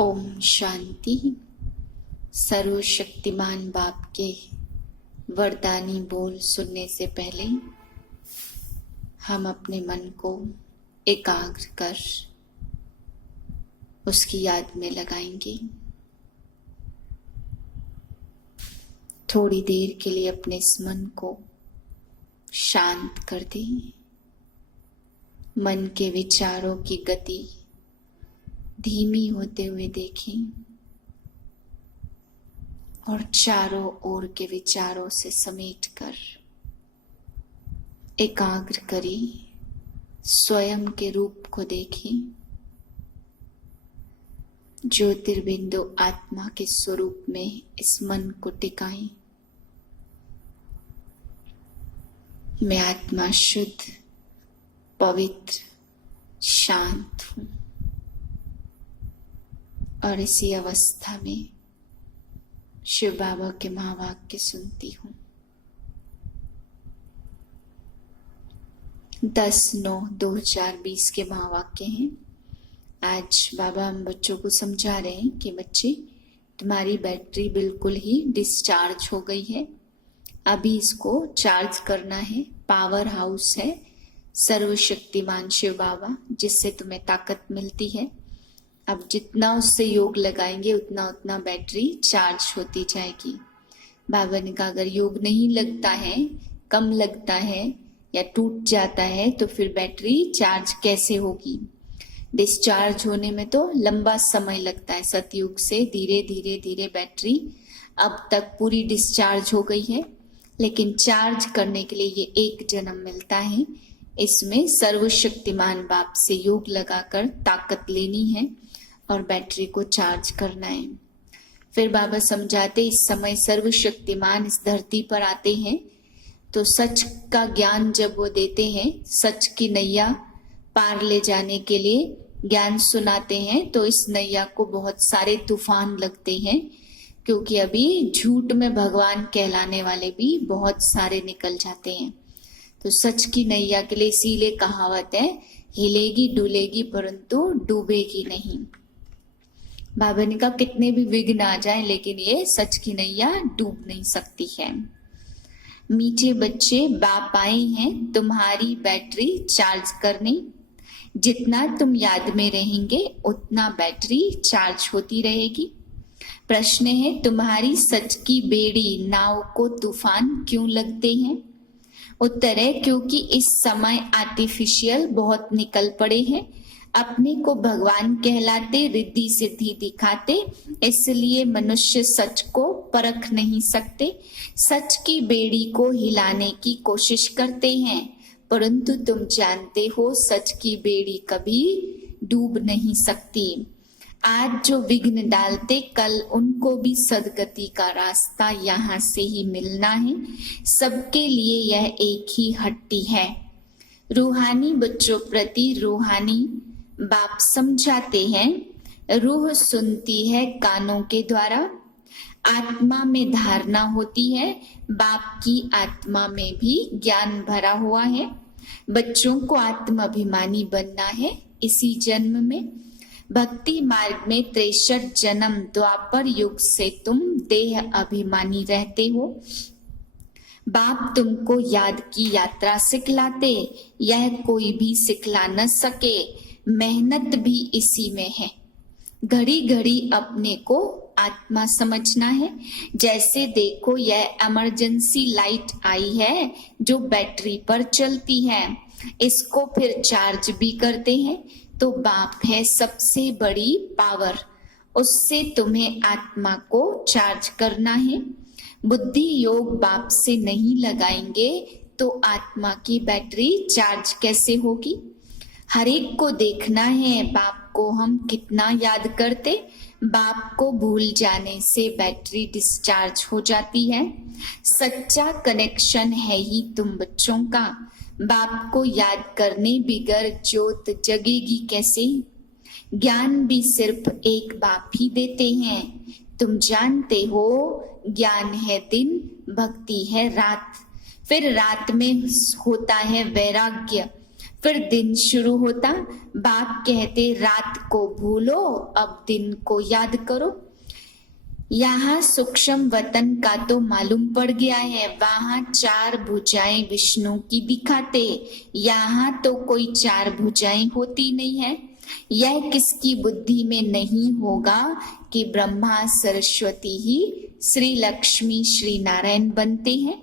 ओम शांति। सर्वशक्तिमान बाप के वरदानी बोल सुनने से पहले हम अपने मन को एकाग्र कर उसकी याद में लगाएंगे। थोड़ी देर के लिए अपने इस मन को शांत कर दें। मन के विचारों की गति धीमी होते हुए देखें और चारों ओर के विचारों से समेटकर एकाग्र करें। स्वयं के रूप को देखें। ज्योतिर्बिंदु आत्मा के स्वरूप में इस मन को टिकाएं। मैं आत्मा शुद्ध, पवित्र, शांत हूं और इसी अवस्था में शिव बाबा के महावाक्य सुनती हूँ। 10/9/2020 के महावाक्य हैं। आज बाबा हम बच्चों को समझा रहे हैं कि बच्चे, तुम्हारी बैटरी बिल्कुल ही डिस्चार्ज हो गई है। अभी इसको चार्ज करना है। पावर हाउस है सर्वशक्तिमान शिव बाबा, जिससे तुम्हें ताकत मिलती है। अब जितना उससे योग लगाएंगे उतना उतना बैटरी चार्ज होती जाएगी। बाबा ने कहा अगर योग नहीं लगता है, कम लगता है या टूट जाता है तो फिर बैटरी चार्ज कैसे होगी। डिस्चार्ज होने में तो लंबा समय लगता है। सतयुग से धीरे धीरे धीरे बैटरी अब तक पूरी डिस्चार्ज हो गई है, लेकिन चार्ज करने के लिए ये एक जन्म मिलता है। इसमें सर्वशक्तिमान बाप से योग लगाकर ताकत लेनी है और बैटरी को चार्ज करना है। फिर बाबा समझाते, इस समय सर्वशक्तिमान इस धरती पर आते हैं तो सच का ज्ञान जब वो देते हैं, सच की नैया पार ले जाने के लिए ज्ञान सुनाते हैं, तो इस नैया को बहुत सारे तूफान लगते हैं, क्योंकि अभी झूठ में भगवान कहलाने वाले भी बहुत सारे निकल जाते हैं। तो सच की नैया के लिए इसीलिए कहावत है, हिलेगी डुलेगी परंतु डूबेगी नहीं। बाबा ने कहा कितने भी विघ्न आ जाए, लेकिन ये सच की नैया डूब नहीं सकती है। मीठे बच्चे, बाप आए हैं तुम्हारी बैटरी चार्ज करने। जितना तुम याद में रहेंगे उतना बैटरी चार्ज होती रहेगी। प्रश्न है, तुम्हारी सच की बेड़ी नाव को तूफान क्यों लगते हैं? उत्तर है, क्योंकि इस समय आर्टिफिशियल बहुत निकल पड़े हैं। अपने को भगवान कहलाते, रिद्धि सिद्धि दिखाते, इसलिए मनुष्य सच को परख नहीं सकते। सच की बेड़ी को हिलाने की कोशिश करते हैं, परंतु तुम जानते हो सच की बेड़ी कभी डूब नहीं सकती। आज जो विघ्न डालते, कल उनको भी सदगति का रास्ता यहाँ से ही मिलना है। सबके लिए यह एक ही हट्टी है। रूहानी बच्चों प्रति रूहानी बाप समझाते हैं। रूह सुनती है कानों के द्वारा। आत्मा में धारणा होती है। बाप की आत्मा में भी ज्ञान भरा हुआ है। बच्चों को आत्माभिमानी बनना है इसी जन्म में। भक्ति मार्ग में 63 जन्म द्वापर युग से तुम देह अभिमानी रहते हो। बाप तुमको याद की यात्रा सिखलाते, यह कोई भी सिखला न सके। मेहनत भी इसी में है। घड़ी घड़ी अपने को आत्मा समझना है। जैसे देखो, यह इमरजेंसी लाइट आई है जो बैटरी पर चलती है, इसको फिर चार्ज भी करते हैं। तो बाप है सबसे बड़ी पावर, उससे तुम्हें आत्मा को चार्ज करना है। बुद्धि योग बाप से नहीं लगाएंगे तो आत्मा की बैटरी चार्ज कैसे होगी? हर एक को देखना है बाप को हम कितना याद करते। बाप को भूल जाने से बैटरी डिस्चार्ज हो जाती है। सच्चा कनेक्शन है ही तुम बच्चों का। बाप को याद करने बिगर ज्योत जगेगी कैसे? ज्ञान भी सिर्फ एक बाप ही देते हैं। तुम जानते हो, ज्ञान है दिन, भक्ति है रात। फिर रात में होता है वैराग्य, फिर दिन शुरू होता। बाप कहते रात को भूलो, अब दिन को याद करो। यहाँ सूक्ष्म वतन का तो मालूम पड़ गया है, वहां चार भुजाएं विष्णु की दिखाते, यहाँ तो कोई चार भुजाएं होती नहीं है। यह किसकी बुद्धि में नहीं होगा कि ब्रह्मा सरस्वती ही श्री लक्ष्मी श्री नारायण बनते हैं।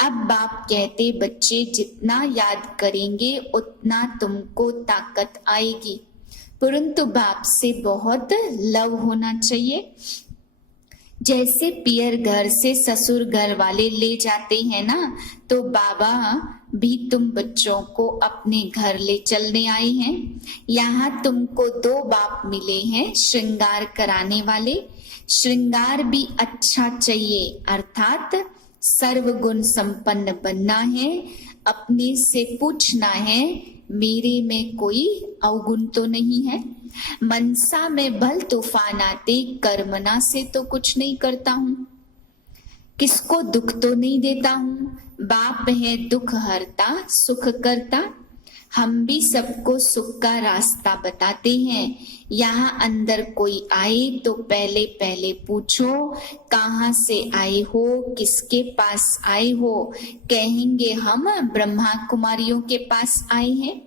अब बाप कहते बच्चे जितना याद करेंगे उतना तुमको ताकत आएगी, परंतु बाप से बहुत लव होना चाहिए। जैसे पियर घर से ससुर घर वाले ले जाते हैं ना, तो बाबा भी तुम बच्चों को अपने घर ले चलने आए हैं। यहाँ तुमको दो बाप मिले हैं श्रृंगार कराने वाले। श्रृंगार भी अच्छा चाहिए, अर्थात सर्वगुण संपन्न बनना है। अपने से पूछना है मेरे में कोई अवगुण तो नहीं है। मनसा में भल तूफान आते, कर्मना से तो कुछ नहीं करता हूँ, किसको दुख तो नहीं देता हूँ। बाप है दुख हरता सुख करता, हम भी सबको सुख का रास्ता बताते हैं। यहाँ अंदर कोई आए तो पहले पहले पूछो कहाँ से आए हो, किसके पास आए हो। कहेंगे हम ब्रह्मा कुमारियों के पास आए हैं।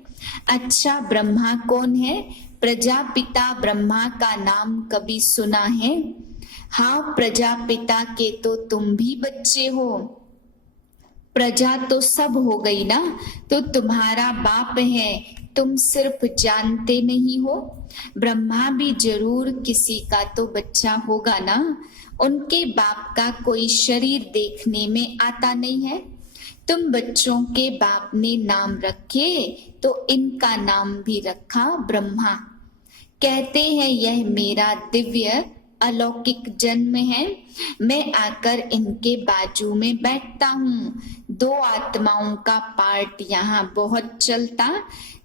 अच्छा ब्रह्मा कौन है? प्रजापिता ब्रह्मा का नाम कभी सुना है? हाँ, प्रजापिता के तो तुम भी बच्चे हो। प्रजा तो सब हो गई ना, तो तुम्हारा बाप है, तुम सिर्फ जानते नहीं हो। ब्रह्मा भी जरूर किसी का तो बच्चा होगा ना। उनके बाप का कोई शरीर देखने में आता नहीं है। तुम बच्चों के बाप ने नाम रखे तो इनका नाम भी रखा ब्रह्मा। कहते हैं यह मेरा दिव्य अलौकिक जन्म है। मैं आकर इनके बाजू में बैठता हूँ। दो आत्माओं का पार्ट यहाँ बहुत चलता।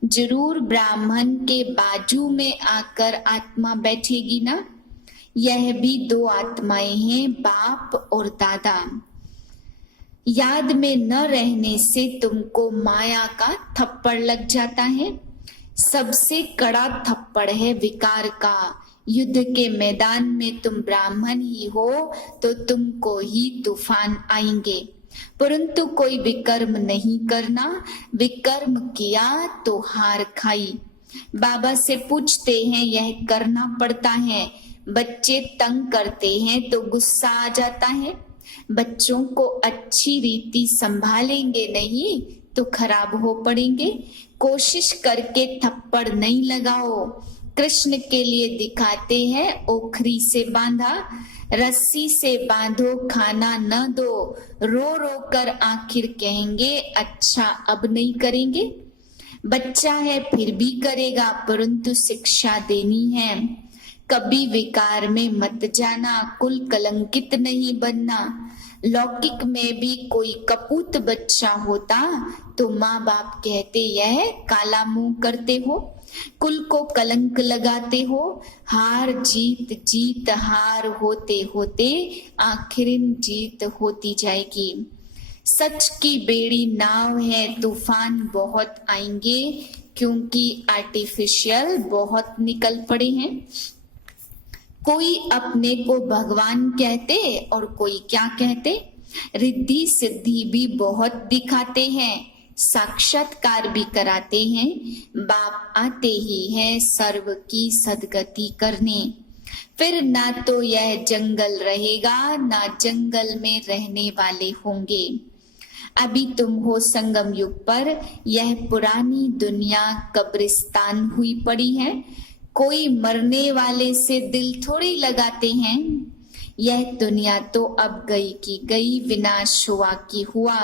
जरूर ब्राह्मण के बाजू में आकर आत्मा बैठेगी ना। यह भी दो आत्माएं हैं, बाप और दादा। याद में न रहने से तुमको माया का थप्पड़ लग जाता है। सबसे कड़ा थप्पड़ है विकार का। युद्ध के मैदान में तुम ब्राह्मण ही हो तो तुमको ही तूफान आएंगे, परंतु कोई विकर्म नहीं करना। विकर्म किया तो हार खाई। बाबा से पूछते हैं यह करना पड़ता है। बच्चे तंग करते हैं तो गुस्सा आ जाता है। बच्चों को अच्छी रीति संभालेंगे नहीं तो खराब हो पड़ेंगे। कोशिश करके थप्पड़ नहीं लगाओ। कृष्ण के लिए दिखाते हैं ओखरी से बांधा, रस्सी से बांधो खाना न दो। रो रो कर आखिर कहेंगे अच्छा अब नहीं करेंगे। बच्चा है फिर भी करेगा, परंतु शिक्षा देनी है। कभी विकार में मत जाना, कुल कलंकित नहीं बनना। लौकिक में भी कोई कपूत बच्चा होता तो माँ बाप कहते यह काला मुंह करते हो, कुल को कलंक लगाते हो। हार जीत जीत हार होते होते आखिर जीत होती जाएगी। सच की बेड़ी नाव है, तूफान बहुत आएंगे क्योंकि आर्टिफिशियल बहुत निकल पड़े हैं। कोई अपने को भगवान कहते और कोई क्या कहते। रिद्धि सिद्धि भी बहुत दिखाते हैं, साक्षात्कार भी कराते हैं। बाप आते ही हैं सर्व की सदगति करने। फिर ना तो यह जंगल रहेगा ना जंगल में रहने वाले होंगे। अभी तुम हो संगम युग पर, यह पुरानी दुनिया कब्रिस्तान हुई पड़ी है। कोई मरने वाले से दिल थोड़ी लगाते हैं। यह दुनिया तो अब गई की गई, विनाश हुआ की हुआ।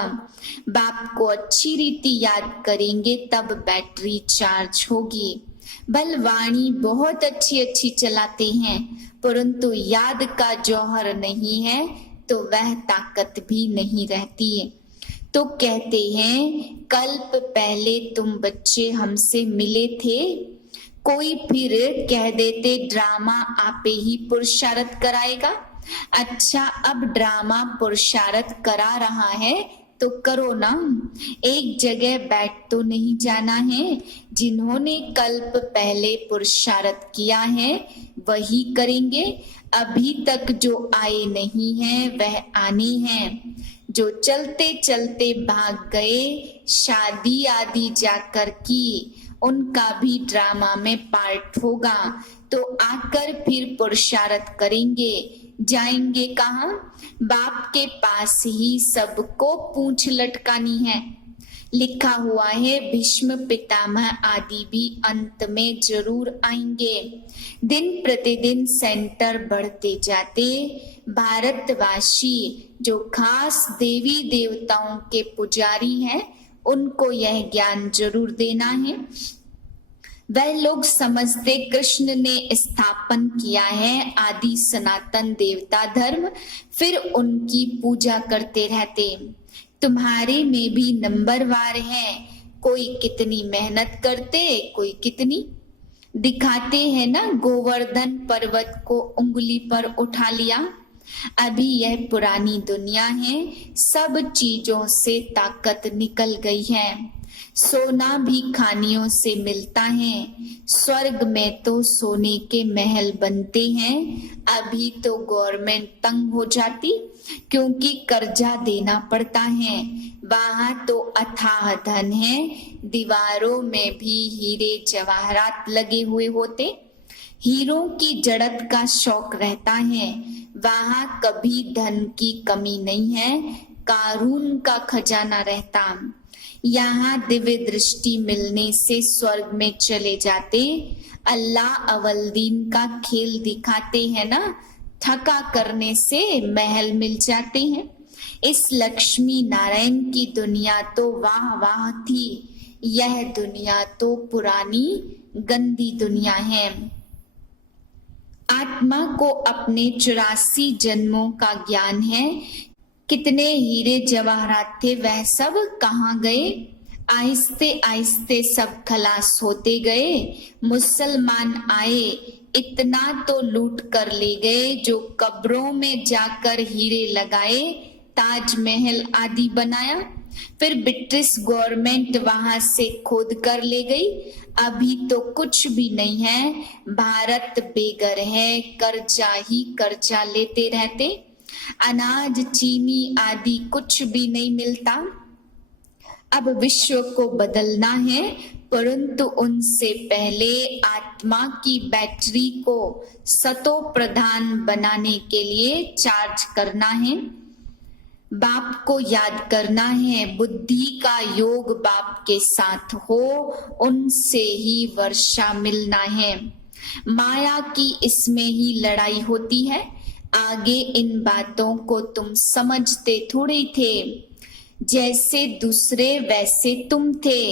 बाप को अच्छी रीति याद करेंगे तब बैटरी चार्ज होगी। बलवाणी बहुत अच्छी अच्छी चलाते हैं, परंतु याद का जौहर नहीं है तो वह ताकत भी नहीं रहती है। तो कहते हैं कल्प पहले तुम बच्चे हमसे मिले थे। कोई फिर कह देते ड्रामा आपे ही पुरुषार्थ कराएगा। अच्छा अब ड्रामा पुरुषार्थ करा रहा है तो करो ना, एक जगह बैठ तो नहीं जाना है। जिन्होंने कल्प पहले पुरुषार्थ किया है वही करेंगे। अभी तक जो आए नहीं हैं वह आने हैं। जो चलते चलते भाग गए, शादी आदि जाकर की, उनका भी ड्रामा में पार्ट होगा। तो आकर फिर पुरुषार्थ करेंगे। जाएंगे कहाँ? बाप के पास ही सबको पूंछ लटकानी है। लिखा हुआ है भीष्म पितामह आदि भी अंत में जरूर आएंगे। दिन प्रतिदिन सेंटर बढ़ते जाते भारतवासी जो खास देवी देवताओं के पुजारी हैं उनको यह ज्ञान जरूर देना है। वह लोग समझते कृष्ण ने स्थापन किया है आदि सनातन देवता धर्म, फिर उनकी पूजा करते रहते। तुम्हारे में भी नंबरवार है, कोई कितनी मेहनत करते, कोई कितनी। दिखाते हैं ना, गोवर्धन पर्वत को उंगली पर उठा लिया। अभी यह पुरानी दुनिया है, सब चीजों से ताकत निकल गई है। सोना भी खानियों से मिलता है। स्वर्ग में तो सोने के महल बनते हैं। अभी तो गवर्नमेंट तंग हो जाती क्योंकि कर्जा देना पड़ता है। वहां तो अथाह धन है, दीवारों में भी हीरे जवाहरात लगे हुए होते। हीरों की जड़त का शौक रहता है। वहां कभी धन की कमी नहीं है, कारून का खजाना रहता। यहाँ दिव्य दृष्टि मिलने से स्वर्ग में चले जाते। अल्लाह अवलदीन का खेल दिखाते हैं ना, थका करने से महल मिल जाते हैं। इस लक्ष्मी नारायण की दुनिया तो वाह वाह थी, यह दुनिया तो पुरानी गंदी दुनिया है। आत्मा को अपने 84 जन्मों का ज्ञान है। कितने हीरे जवाहरात थे वह सब कहाँ गए? आहिस्ते आहिस्ते सब खलास होते गए। मुसलमान आए, इतना तो लूट कर ले गए जो कब्रों में जाकर हीरे लगाए, ताजमहल आदि बनाया। फिर ब्रिटिश गवर्नमेंट वहां से खोद कर ले गई। अभी तो कुछ भी नहीं है, भारत बेघर है, कर्जा ही कर्जा लेते रहते। अनाज चीनी आदि कुछ भी नहीं मिलता। अब विश्व को बदलना है, परंतु उनसे पहले आत्मा की बैटरी को सतो प्रधान बनाने के लिए चार्ज करना है। बाप को याद करना है, बुद्धि का योग बाप के साथ हो, उनसे ही वर्षा मिलना है। माया की इसमें ही लड़ाई होती है। आगे इन बातों को तुम समझते थोड़े थे। जैसे दूसरे वैसे तुम थे।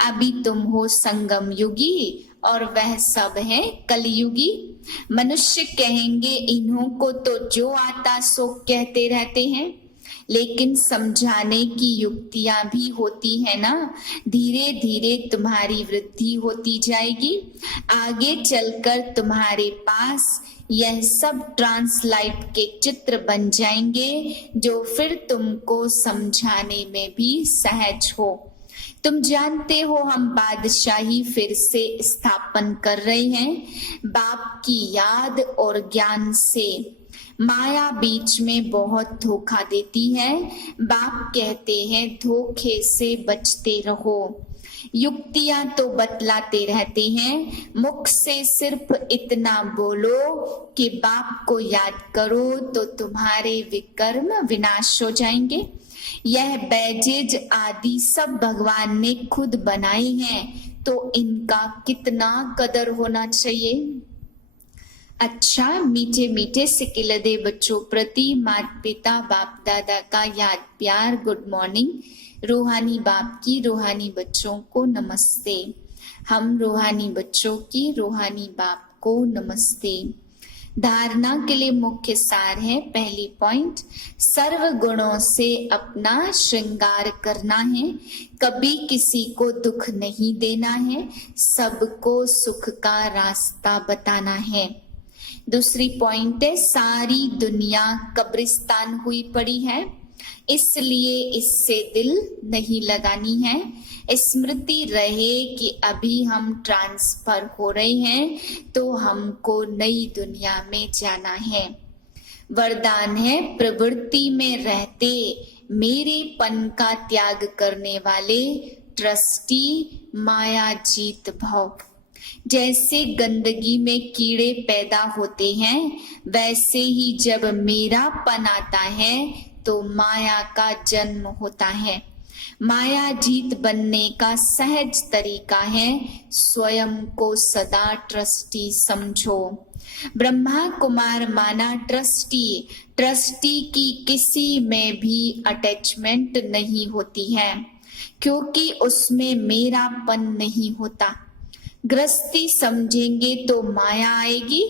अभी तुम हो संगम युगी और वह सब है कलयुगी। मनुष्य कहेंगे इन्हों को तो जो आता सो कहते रहते हैं, लेकिन समझाने की युक्तियां भी होती है ना। धीरे धीरे तुम्हारी वृद्धि होती जाएगी। आगे चलकर तुम्हारे पास यह सब ट्रांसलाइट के चित्र बन जाएंगे जो फिर तुमको समझाने में भी सहज हो। तुम जानते हो हम बादशाही फिर से स्थापन कर रहे हैं बाप की याद और ज्ञान से। माया बीच में बहुत धोखा देती है। बाप कहते हैं धोखे से बचते रहो। युक्तियां तो बतलाते रहते हैं, मुख से सिर्फ इतना बोलो कि बाप को याद करो तो तुम्हारे विकर्म विनाश हो जाएंगे। यह बैजेज आदि सब भगवान ने खुद बनाए हैं, तो इनका कितना कदर होना चाहिए। अच्छा, मीठे मीठे सिकिलदे बच्चों प्रति माता पिता बाप दादा का याद प्यार गुड मॉर्निंग। रूहानी बाप की रूहानी बच्चों को नमस्ते। हम रूहानी बच्चों की रूहानी बाप को नमस्ते। धारणा के लिए मुख्य सार है, पहली पॉइंट, सर्व गुणों से अपना श्रृंगार करना है। कभी किसी को दुख नहीं देना है, सबको सुख का रास्ता बताना है। दूसरी पॉइंट है, सारी दुनिया कब्रिस्तान हुई पड़ी है, इसलिए इससे दिल नहीं लगानी है। स्मृति रहे कि अभी हम ट्रांसफर हो रहे हैं तो हमको नई दुनिया में जाना है। वरदान है प्रवृत्ति में रहते मेरेपन का त्याग करने वाले ट्रस्टी माया जीत भव। जैसे गंदगी में कीड़े पैदा होते हैं वैसे ही जब मेरापन आता है तो माया का जन्म होता है। माया जीत बनने का सहज तरीका है स्वयं को सदा ट्रस्टी समझो। ब्रह्मा कुमार माना ट्रस्टी। ट्रस्टी की किसी में भी अटैचमेंट नहीं होती है क्योंकि उसमें मेरापन नहीं होता। गृहस्थी समझेंगे तो माया आएगी,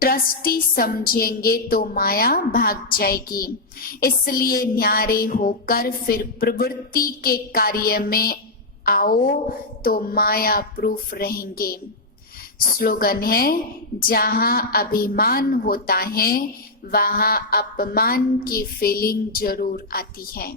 ट्रस्टी समझेंगे तो माया भाग जाएगी। इसलिए न्यारे होकर फिर प्रवृत्ति के कार्य में आओ तो माया प्रूफ रहेंगे। स्लोगन है जहां अभिमान होता है वहां अपमान की फीलिंग जरूर आती है।